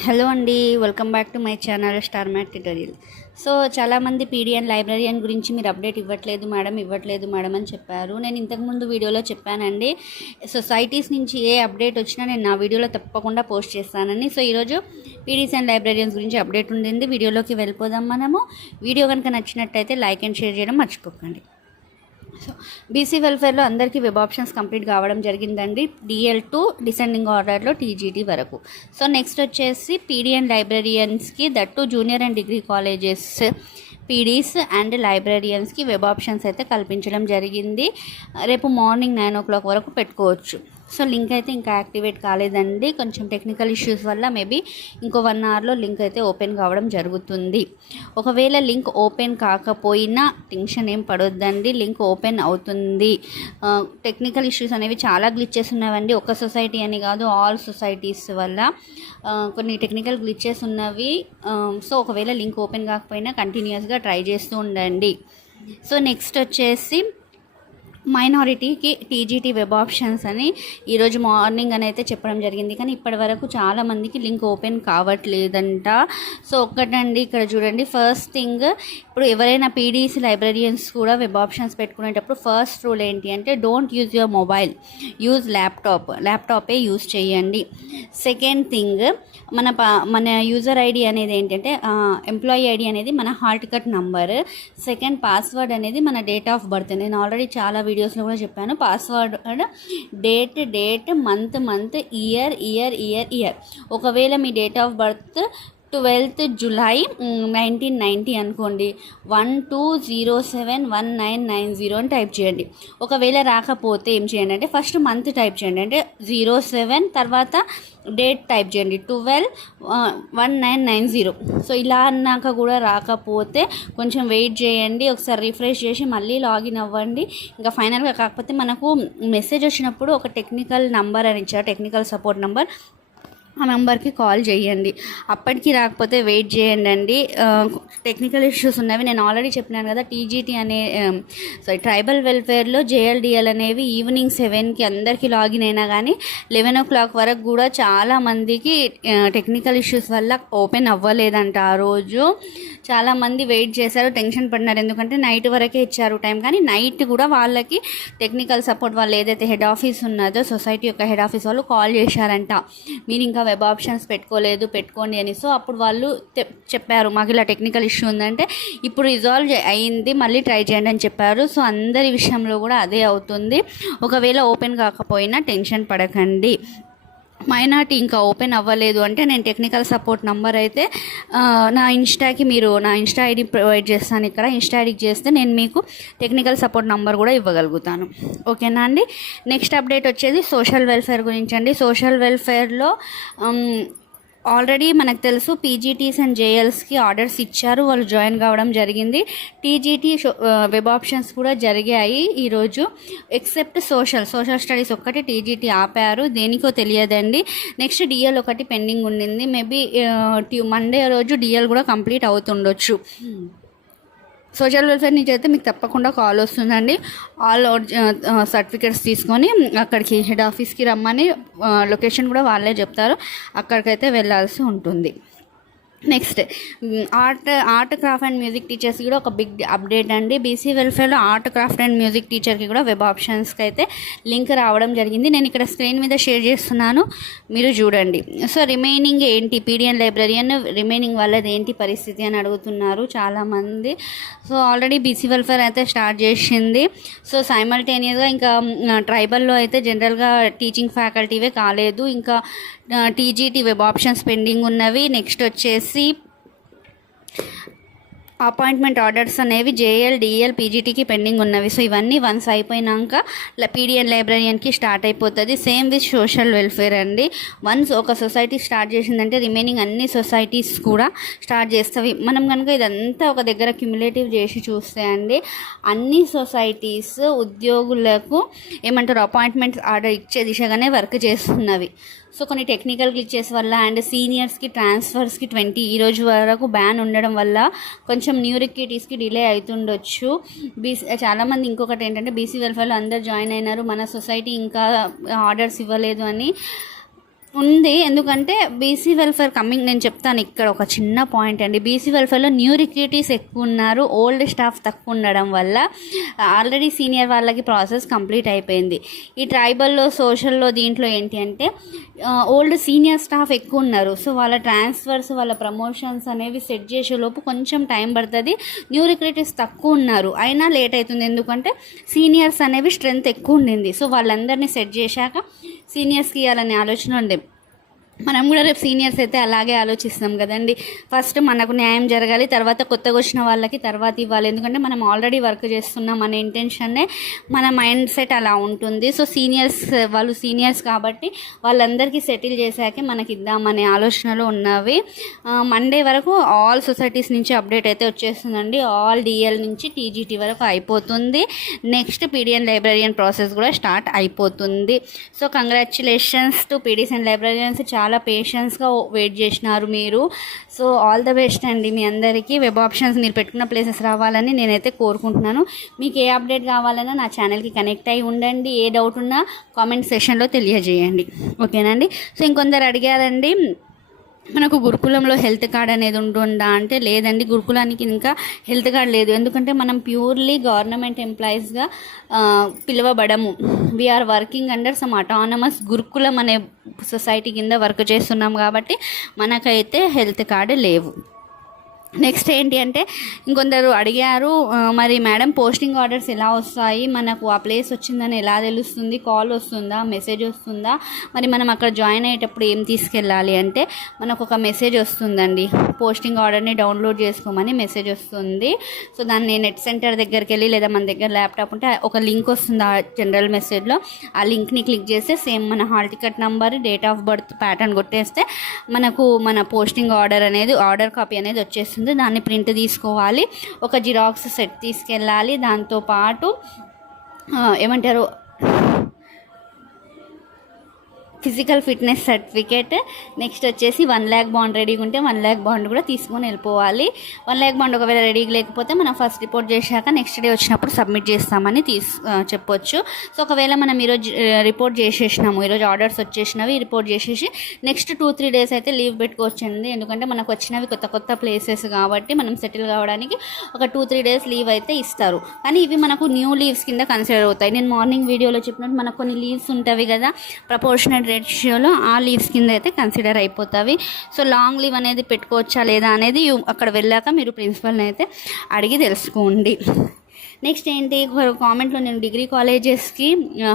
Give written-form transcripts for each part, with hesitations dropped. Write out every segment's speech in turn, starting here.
Hello అండి, welcome back to my channel star mat tutorial. So చాలామంది పీడిఎన్ librarian గురించి మీరు అప్డేట్ ఇవ్వట్లేదు మేడం అని చెప్పారు. నేను ఇంతకుముందు వీడియోలో చెప్పానండి, సొసైటీస్ నుంచి ఏ అప్డేట్ వచ్చినా నేను నా వీడియోలో తప్పకుండా పోస్ట్ చేస్తానని. సో ఈరోజు పీడిఎన్ లైబ్రరీయన్స్ గురించి అప్డేట్ ఉండింది. వీడియోలోకి వెళ్ళిపోదాం మనము. వీడియో కనుక నచ్చినట్టయితే లైక్ అండ్ షేర్ చేయడం మర్చిపోకండి. సో బీసీ వెల్ఫేర్లో అందరికీ వెబ్ ఆప్షన్స్ కంప్లీట్ కావడం జరిగిందండి. DL2 డిసెండింగ్ ఆర్డర్లో TGT వరకు. సో నెక్స్ట్ వచ్చేసి పీడిఎన్ లైబ్రరియన్స్కి that junior and degree colleges PDs and లైబ్రరియన్స్కి వెబ్ ఆప్షన్స్ అయితే కల్పించడం జరిగింది. రేపు మార్నింగ్ 9 o'clock వరకు పెట్టుకోవచ్చు. సో లింక్ అయితే ఇంకా యాక్టివేట్ కాలేదండి, కొంచెం టెక్నికల్ ఇష్యూస్ వల్ల మేబీ ఇంకో 1 hourలో లింక్ అయితే ఓపెన్ కావడం జరుగుతుంది. ఒకవేళ లింక్ ఓపెన్ కాకపోయినా టెన్షన్ ఏం పడొద్దండి, లింక్ ఓపెన్ అవుతుంది. టెక్నికల్ ఇష్యూస్ అనేవి చాలా గ్లిచెస్ ఉన్నాయండి, ఒక సొసైటీ అని కాదు, ఆల్ సొసైటీస్ వల్ల కొన్ని టెక్నికల్ గ్లిచెస్ ఉన్నవి. సో ఒకవేళ లింక్ ఓపెన్ కాకపోయినా కంటిన్యూస్గా ట్రై చేస్తూ ఉండండి. సో నెక్స్ట్ వచ్చేసి మైనారిటీకి TGT వెబ్ ఆప్షన్స్ అని ఈరోజు మార్నింగ్ అని అయితే చెప్పడం జరిగింది, కానీ ఇప్పటి వరకు చాలామందికి లింక్ ఓపెన్ కావట్లేదంట. సో ఒక్కటండి, ఇక్కడ చూడండి, ఫస్ట్ థింగ్, ఇప్పుడు ఎవరైనా పీడీసీ లైబ్రరియన్స్ కూడా వెబ్ ఆప్షన్స్ పెట్టుకునేటప్పుడు ఫస్ట్ రూల్ ఏంటి అంటే don't use your mobile, use ల్యాప్టాపే యూజ్ చేయండి. సెకండ్ థింగ్, మన యూజర్ ఐడి అనేది ఏంటంటే ఎంప్లాయీ ఐడి అనేది మన hall ticket number. Second, password అనేది మన డేట్ ఆఫ్ బర్త్. నేను ఆల్రెడీ చాలా వీడియోస్లో కూడా చెప్పాను, పాస్వర్డ్ డేట్ మంత్ ఇయర్. ఒకవేళ మీ date of birth 12th July 1990 అనుకోండి, 12071990 అని టైప్ చేయండి. ఒకవేళ రాకపోతే ఏం చేయండి అంటే ఫస్ట్ మంత్ టైప్ చేయండి, అంటే 07, తర్వాత డేట్ టైప్ చేయండి 12/1990. సో ఇలా అన్నాక కూడా రాకపోతే కొంచెం వెయిట్ చేయండి, ఒకసారి రిఫ్రెష్ చేసి మళ్ళీ లాగిన్ అవ్వండి. ఇంకా ఫైనల్గా కాకపోతే మనకు మెసేజ్ వచ్చినప్పుడు ఒక టెక్నికల్ నంబర్ అని ఇచ్చారు, టెక్నికల్ సపోర్ట్ నంబర్, ఆ నెంబర్కి కాల్ చేయండి. అప్పటికి రాకపోతే వెయిట్ చేయండి. టెక్నికల్ ఇష్యూస్ ఉన్నవి నేను ఆల్రెడీ చెప్పినాను కదా, TGT అనే ట్రైబల్ వెల్ఫేర్లో JLDL అనేవి ఈవినింగ్ 7కి అందరికీ లాగిన్ అయినా కానీ 11 o'clock వరకు కూడా చాలామందికి టెక్నికల్ ఇష్యూస్ వల్ల ఓపెన్ అవ్వలేదంట. ఆ రోజు చాలామంది వెయిట్ చేశారు, టెన్షన్ పడినారు, ఎందుకంటే నైట్ వరకే ఇచ్చారు టైం, కానీ నైట్ కూడా వాళ్ళకి టెక్నికల్ సపోర్ట్ వాళ్ళు ఏదైతే హెడ్ ఆఫీస్ ఉన్నదో సొసైటీ యొక్క హెడ్ ఆఫీస్ వాళ్ళు కాల్ చేశారంట, మీరు ఇంకా వెబ్ ఆప్షన్స్ పెట్టుకోండి అని. సో అప్పుడు వాళ్ళు చెప్పారు, మాకు ఇలా టెక్నికల్ ఇష్యూ ఉందంటే ఇప్పుడు రిజాల్వ్ అయ్యింది, మళ్ళీ ట్రై చేయండి అని చెప్పారు. సో అందరి విషయంలో కూడా అదే అవుతుంది. ఒకవేళ ఓపెన్ కాకపోయినా టెన్షన్ పడకండి. మైనార్టీ ఇంకా ఓపెన్ అవ్వలేదు అంటే నేను టెక్నికల్ సపోర్ట్ నంబర్ అయితే నా ఇన్స్టా ఐడి ప్రొవైడ్ చేస్తాను. ఇక్కడ ఇన్స్టా ఐడికి చేస్తే నేను మీకు టెక్నికల్ సపోర్ట్ నంబర్ కూడా ఇవ్వగలుగుతాను. ఓకేనా అండి. నెక్స్ట్ అప్డేట్ వచ్చేది సోషల్ వెల్ఫేర్ గురించి అండి. సోషల్ వెల్ఫేర్లో ఆల్రెడీ మనకు తెలుసు PGTs అండ్ JLsకి ఆర్డర్స్ ఇచ్చారు, వాళ్ళు జాయిన్ కావడం జరిగింది. TGT వెబ్ ఆప్షన్స్ కూడా జరిగాయి ఈరోజు, ఎక్సెప్ట్ సోషల్ స్టడీస్ ఒక్కటి TGT ఆపారు, దేనికో తెలియదండి. నెక్స్ట్ DL ఒకటి పెండింగ్ ఉండింది, మేబీ మండే రోజు DL కూడా కంప్లీట్ అవుతుండొచ్చు. సోషల్ వెల్ఫేర్ నుంచి అయితే మీకు తప్పకుండా కాల్ వస్తుందండి. ఆల్ సర్టిఫికేట్స్ తీసుకొని అక్కడికి హెడ్ ఆఫీస్కి రమ్మని లొకేషన్ కూడా వాళ్ళే చెప్తారు, అక్కడికైతే వెళ్ళాల్సి ఉంటుంది. Next art craft and music teachers కూడా ఒక బిగ్ అప్డేట్ అండి. బీసీ వెల్ఫేర్లో ఆర్ట్ క్రాఫ్ట్ అండ్ మ్యూజిక్ టీచర్కి కూడా వెబ్ ఆప్షన్స్కి అయితే లింక్ రావడం జరిగింది. నేను ఇక్కడ స్క్రీన్ మీద షేర్ చేస్తున్నాను, మీరు చూడండి. సో రిమైనింగ్ ఏంటి, పీడిఎన్ లైబ్రరీయన్ రిమైనింగ్ వాళ్ళది ఏంటి పరిస్థితి అని అడుగుతున్నారు చాలామంది. సో ఆల్రెడీ బీసీ వెల్ఫేర్ అయితే స్టార్ట్ చేసింది. సో సైమల్టేనియస్గా ఇంకా ట్రైబల్లో అయితే జనరల్గా టీచింగ్ ఫ్యాకల్టీవే కాలేదు, ఇంకా TGT వెబ్ ఆప్షన్స్ పెండింగ్ ఉన్నవి. నెక్స్ట్ వచ్చేసి అపాయింట్మెంట్ ఆర్డర్స్ అనేవి JL, DL, PGTకి పెండింగ్ ఉన్నవి. సో ఇవన్నీ వన్స్ అయిపోయినాక పీడిఎన్ లైబ్రరీయన్కి స్టార్ట్ అయిపోతుంది. సేమ్ విత్ సోషల్ వెల్ఫేర్ అండి. వన్స్ ఒక సొసైటీ స్టార్ట్ చేసిందంటే రిమైనింగ్ అన్ని సొసైటీస్ కూడా స్టార్ట్ చేస్తాయి. మనం కనుక ఇదంతా ఒక దగ్గర క్యుములేటివ్ చేసి చూస్తే అండి, అన్ని సొసైటీస్ ఉద్యోగులకు ఏమంటారు అపాయింట్మెంట్స్ ఆర్డర్ ఇచ్చే దిశగానే వర్క్ చేస్తున్నవి. సో కొన్ని టెక్నికల్ గ్లిచెస్ వల్ల అండ్ సీనియర్స్కి ట్రాన్స్ఫర్స్కి 20 ఈ రోజు వరకు బ్యాన్ ఉండడం వల్ల కొంచెం న్యూ రిక్రూటీస్కి డిలే అవుతుండొచ్చు. చాలామంది ఇంకొకటి ఏంటంటే బీసీ వెల్ఫేర్లో అందరు జాయిన్ అయినారు, మన సొసైటీ ఇంకా ఆర్డర్స్ ఇవ్వలేదు అని ఉంది. ఎందుకంటే బీసీ వెల్ఫేర్ కమింగ్ నేను చెప్తాను ఇక్కడ ఒక చిన్న పాయింట్ అండి. బీసీ వెల్ఫేర్లో న్యూ రిక్రూటీస్ ఎక్కువ ఉన్నారు, ఓల్డ్ స్టాఫ్ తక్కువ ఉండడం వల్ల ఆల్రెడీ సీనియర్ వాళ్ళకి ప్రాసెస్ కంప్లీట్ అయిపోయింది. ఈ ట్రైబల్లో సోషల్లో దీంట్లో ఏంటి అంటే ఓల్డ్ సీనియర్ స్టాఫ్ ఎక్కువ ఉన్నారు. సో వాళ్ళ ట్రాన్స్ఫర్స్ వాళ్ళ ప్రమోషన్స్ అనేవి సెట్ చేసేలోపు కొంచెం టైం పడుతుంది. న్యూ రిక్రూటీస్ తక్కువ ఉన్నారు అయినా లేట్ అవుతుంది, ఎందుకంటే సీనియర్స్ అనేవి స్ట్రెంత్ ఎక్కువ ఉండింది. సో వాళ్ళందరినీ సెట్ చేశాక సీనియర్స్కి ఇవ్వాలనే ఆలోచన ఉంది. మనం కూడా రేపు సీనియర్స్ అయితే అలాగే ఆలోచిస్తాం కదండి. ఫస్ట్ మనకు న్యాయం జరగాలి, తర్వాత కొత్తగా వచ్చిన వాళ్ళకి తర్వాత ఇవ్వాలి. ఎందుకంటే మనం ఆల్రెడీ వర్క్ చేస్తున్నాం అనే ఇంటెన్షన్నే మన మైండ్ సెట్ అలా ఉంటుంది. సో వాళ్ళు సీనియర్స్ కాబట్టి వాళ్ళందరికీ సెటిల్ చేశాకే మనకి ఇద్దామనే ఆలోచనలో ఉన్నవి. మండే వరకు ఆల్ సొసైటీస్ నుంచి అప్డేట్ అయితే వచ్చేస్తుందండి. ఆల్ డిఎల్ నుంచి టీజీటీ వరకు అయిపోతుంది. నెక్స్ట్ పీడిఎన్ లైబ్రరియన్ ప్రాసెస్ కూడా స్టార్ట్ అయిపోతుంది. So congratulations to PDs and librarians. చాలా పేషెన్స్గా వెయిట్ చేసినారు మీరు. సో ఆల్ ద బెస్ట్ అండి మీ అందరికీ. వెబ్ ఆప్షన్స్ మీరు పెట్టుకున్న ప్లేసెస్ రావాలని నేనైతే కోరుకుంటున్నాను. మీకు ఏ అప్డేట్ కావాలన్నా నా ఛానల్కి కనెక్ట్ అయి ఉండండి. ఏ డౌట్ ఉన్నా కామెంట్ సెక్షన్లో తెలియజేయండి, ఓకేనండి. సో ఇంకొందరు అడిగారండి మనకు గురుకులంలో హెల్త్ కార్డ్ అనేది ఉంటుందా అంటే లేదండి, గురుకులానికి ఇంకా హెల్త్ కార్డ్ లేదు. ఎందుకంటే మనం ప్యూర్లీ గవర్నమెంట్ ఎంప్లాయీస్గా పిలువబడము. We're working under some autonomous Gurukulam అనే సొసైటీ కింద వర్క్ చేస్తున్నాం కాబట్టి మనకైతే హెల్త్ కార్డు లేవు. నెక్స్ట్ ఏంటి అంటే ఇంకొందరు అడిగారు మరి మేడం పోస్టింగ్ ఆర్డర్స్ ఎలా వస్తాయి, మనకు ఆ ప్లేస్ వచ్చిందని ఎలా తెలుస్తుంది, కాల్ వస్తుందా, మెసేజ్ వస్తుందా, మరి మనం అక్కడ జాయిన్ అయ్యేటప్పుడు ఏం తీసుకెళ్ళాలి అంటే మనకు ఒక మెసేజ్ వస్తుందండి. పోస్టింగ్ ఆర్డర్ని డౌన్లోడ్ చేసుకోమని మెసేజ్ వస్తుంది. సో దాన్ని నెట్ సెంటర్ దగ్గరికి వెళ్ళి లేదా మన దగ్గర ల్యాప్టాప్ ఉంటే ఒక లింక్ వస్తుంది ఆ జనరల్ మెసేజ్లో. ఆ లింక్ని క్లిక్ చేస్తే సేమ్ మన hall ticket number, date of birth pattern కొట్టేస్తే మనకు మన పోస్టింగ్ ఆర్డర్ అనేది ఆర్డర్ కాపీ అనేది వచ్చేస్తుంది. దాన్ని ప్రింట్ తీసుకోవాలి, ఒక జిరాక్స్ సెట్ తీసుకెళ్ళాలి, దాంతోపాటు ఏమంటారు ఫిజికల్ ఫిట్నెస్ సర్టిఫికేట్. నెక్స్ట్ వచ్చేసి 1 lakh బాండ్ రెడీగా ఉంటే 1 lakh బాండ్ కూడా తీసుకొని వెళ్ళిపోవాలి. 1 lakh బాండ్ ఒకవేళ రెడీగా లేకపోతే మనం ఫస్ట్ రిపోర్ట్ చేశాక నెక్స్ట్ డే వచ్చినప్పుడు సబ్మిట్ చేస్తామని చెప్పొచ్చు. సో ఒకవేళ మనం ఈరోజు రిపోర్ట్ చేసేసినాము, ఈరోజు ఆర్డర్స్ వచ్చేసినవి రిపోర్ట్ చేసేసి నెక్స్ట్ 2-3 days అయితే లీవ్ పెట్టుకోవచ్చండి. ఎందుకంటే మనకు వచ్చినవి కొత్త ప్లేసెస్ కాబట్టి మనం సెటిల్ కావడానికి ఒక 2-3 days లీవ్ అయితే ఇస్తారు. కానీ ఇవి మనకు న్యూ లీవ్స్ కింద కన్సిడర్ అవుతాయి. నేను మార్నింగ్ వీడియోలో చెప్పినట్టు మనకు కొన్ని లీవ్స్ ఉంటాయి కదా ప్రపోర్షనల్ రేషియోలో, ఆ లీవ్స్ కింద అయితే కన్సిడర్ అయిపోతాయి. సో లాంగ్ లీవ్ అనేది పెట్టుకోవచ్చా లేదా అనేది అక్కడ వెళ్ళాక మీరు ప్రిన్సిపల్ని అయితే అడిగి తెలుసుకోండి. నెక్స్ట్ ఏంటి కామెంట్లో నేను డిగ్రీ కాలేజెస్కి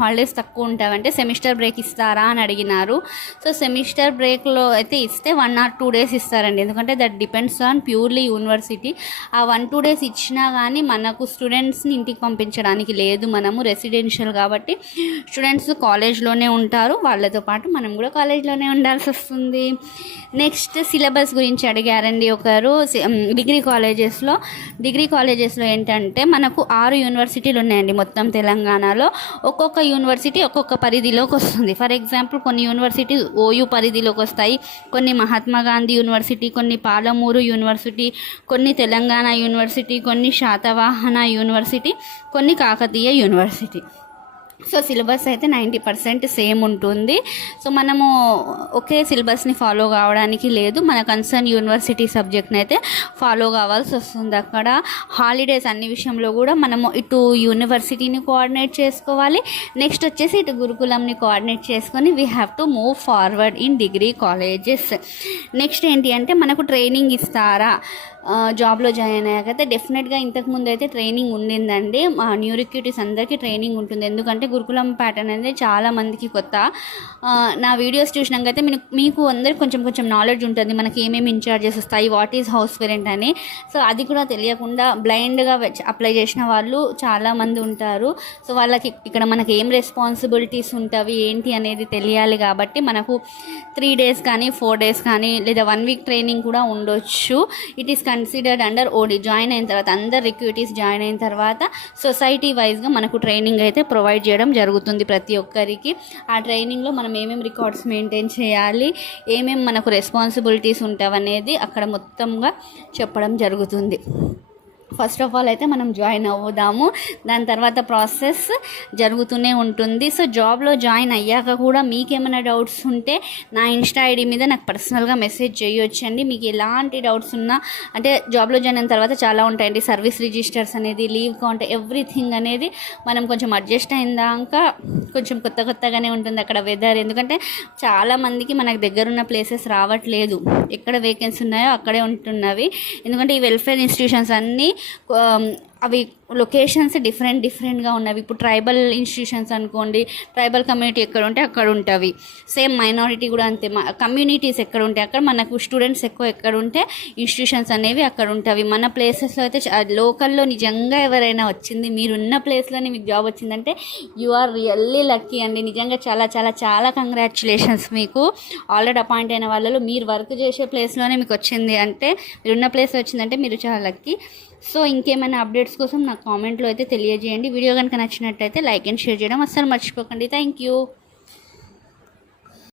హాలిడేస్ తక్కువ ఉంటాయంటే సెమిస్టర్ బ్రేక్ ఇస్తారా అని అడిగినారు. సో సెమిస్టర్ బ్రేక్లో అయితే ఇస్తే 1 or 2 days ఇస్తారండి. ఎందుకంటే that depends on purely university. ఆ 1-2 days ఇచ్చినా కానీ మనకు స్టూడెంట్స్ని ఇంటికి పంపించడానికి లేదు. మనము రెసిడెన్షియల్ కాబట్టి స్టూడెంట్స్ కాలేజ్లోనే ఉంటారు, వాళ్ళతో పాటు మనం కూడా కాలేజ్లోనే ఉండాల్సి వస్తుంది. నెక్స్ట్ సిలబస్ గురించి అడిగారండి ఒకరు. డిగ్రీ కాలేజెస్లో ఏంటంటే మనకు 6 యూనివర్సిటీలు ఉన్నాయండి మొత్తం తెలంగాణలో. ఒక్కొక్క యూనివర్సిటీ ఒక్కొక్క పరిధిలోకి వస్తుంది. ఫర్ ఎగ్జాంపుల్ కొన్ని యూనివర్సిటీ ఓయూ పరిధిలోకి వస్తాయి, కొన్ని మహాత్మా గాంధీ యూనివర్సిటీ, కొన్ని పాలమూరు యూనివర్సిటీ, కొన్ని తెలంగాణ యూనివర్సిటీ, కొన్ని శాతవాహన యూనివర్సిటీ, కొన్ని కాకతీయ యూనివర్సిటీ. సో సిలబస్ అయితే 90% సేమ్ ఉంటుంది. సో మనము ఒకే సిలబస్ని ఫాలో కావడానికి లేదు, మన కన్సర్న్ యూనివర్సిటీ సబ్జెక్ట్ని అయితే ఫాలో కావాల్సి వస్తుంది. అక్కడ హాలిడేస్ అన్ని విషయంలో కూడా మనము ఇటు యూనివర్సిటీని కోఆర్డినేట్ చేసుకోవాలి, నెక్స్ట్ వచ్చేసి ఇటు గురుకులంని కోఆర్డినేట్ చేసుకొని we have to move forward in degree colleges. Next ఏంటి అంటే మనకు ట్రైనింగ్ ఇస్తారా, జాబ్లో జాయిన్ అయ్యాకైతే డెఫినెట్గా ఇంతకుముందు అయితే ట్రైనింగ్ ఉండిందండి. మా న్యూ రిక్రూటీస్ అందరికీ ట్రైనింగ్ ఉంటుంది. ఎందుకంటే గురుకులం ప్యాటర్న్ అనేది చాలా మందికి కొత్త. నా వీడియోస్ చూసినాకైతే మీకు అందరికి కొంచెం నాలెడ్జ్ ఉంటుంది, మనకి ఏమేమి ఇన్ఛార్జెస్ వస్తాయి, వాట్ ఈజ్ హౌస్ పేరెంట్ అని. సో అది కూడా తెలియకుండా బ్లైండ్గా అప్లై చేసిన వాళ్ళు చాలామంది ఉంటారు. సో వాళ్ళకి ఇక్కడ మనకి ఏం రెస్పాన్సిబిలిటీస్ ఉంటాయి ఏంటి అనేది తెలియాలి. కాబట్టి మనకు 3 days కానీ 4 days కానీ లేదా 1 week ట్రైనింగ్ కూడా ఉండొచ్చు. It is considered under OD. జాయిన్ అయిన తర్వాత అందరు రిక్రూటీస్ జాయిన్ అయిన తర్వాత సొసైటీ వైజ్గా మనకు ట్రైనింగ్ అయితే ప్రొవైడ్ చేయడం జరుగుతుంది ప్రతి ఒక్కరికి. ఆ ట్రైనింగ్లో మనం ఏమేమి రికార్డ్స్ మెయింటైన్ చేయాలి, ఏమేమి మనకు రెస్పాన్సిబిలిటీస్ ఉంటాయి అనేది అక్కడ మొత్తంగా చెప్పడం జరుగుతుంది. ఫస్ట్ ఆఫ్ ఆల్ అయితే మనం జాయిన్ అవుదాము, దాని తర్వాత ప్రాసెస్ జరుగుతూనే ఉంటుంది. సో జాబ్లో జాయిన్ అయ్యాక కూడా మీకేమైనా డౌట్స్ ఉంటే నా ఇన్స్టా ఐడి మీద నాకు పర్సనల్గా మెసేజ్ చేయొచ్చండి. మీకు ఎలాంటి డౌట్స్ ఉన్నా, అంటే జాబ్లో జాయిన్ అయిన తర్వాత చాలా ఉంటాయండి, సర్వీస్ రిజిస్టర్స్ అనేది, లీవ్ కౌంట్, ఎవ్రీథింగ్ అనేది మనం కొంచెం అడ్జస్ట్ అయిందాక కొంచెం కొత్తగానే ఉంటుంది అక్కడ వెదర్. ఎందుకంటే చాలామందికి మనకు దగ్గరున్న ప్లేసెస్ రావట్లేదు, ఎక్కడ వేకెన్సీ ఉన్నాయో అక్కడే ఉంటున్నవి. ఎందుకంటే ఈ వెల్ఫేర్ ఇన్స్టిట్యూషన్స్ అన్నీ అవి లొకేషన్స్ డిఫరెంట్గా ఉన్నవి. ఇప్పుడు ట్రైబల్ ఇన్స్టిట్యూషన్స్ అనుకోండి, ట్రైబల్ కమ్యూనిటీ ఎక్కడ ఉంటే అక్కడ ఉంటుంది. సేమ్ మైనారిటీ కూడా అంతే, కమ్యూనిటీస్ ఎక్కడ ఉంటే అక్కడ, మనకు స్టూడెంట్స్ ఎక్కువ ఎక్కడ ఉంటే ఇన్స్టిట్యూషన్స్ అనేవి అక్కడ ఉంటాయి. మన ప్లేసెస్లో అయితే లోకల్లో నిజంగా ఎవరైనా వచ్చింది, మీరున్న ప్లేస్లోనే మీకు జాబ్ వచ్చిందంటే యు ఆర్ రియల్లీ లక్కీ అండి. నిజంగా చాలా చాలా చాలా కంగ్రాచ్యులేషన్స్ మీకు. ఆల్రెడీ అపాయింట్ అయిన వాళ్ళలో మీరు వర్క్ చేసే ప్లేస్లోనే మీకు వచ్చింది అంటే, మీరున్న ప్లేస్లో వచ్చిందంటే మీరు చాలా లక్కీ. సో ఇంకేమైనా అప్డేట్స్ కోసం నాకు కామెంట్లో అయితే తెలియజేయండి. వీడియో కనుక నచ్చినట్టయితే లైక్ అండ్ షేర్ చేయడం అస్సలు మర్చిపోకండి. Thank you.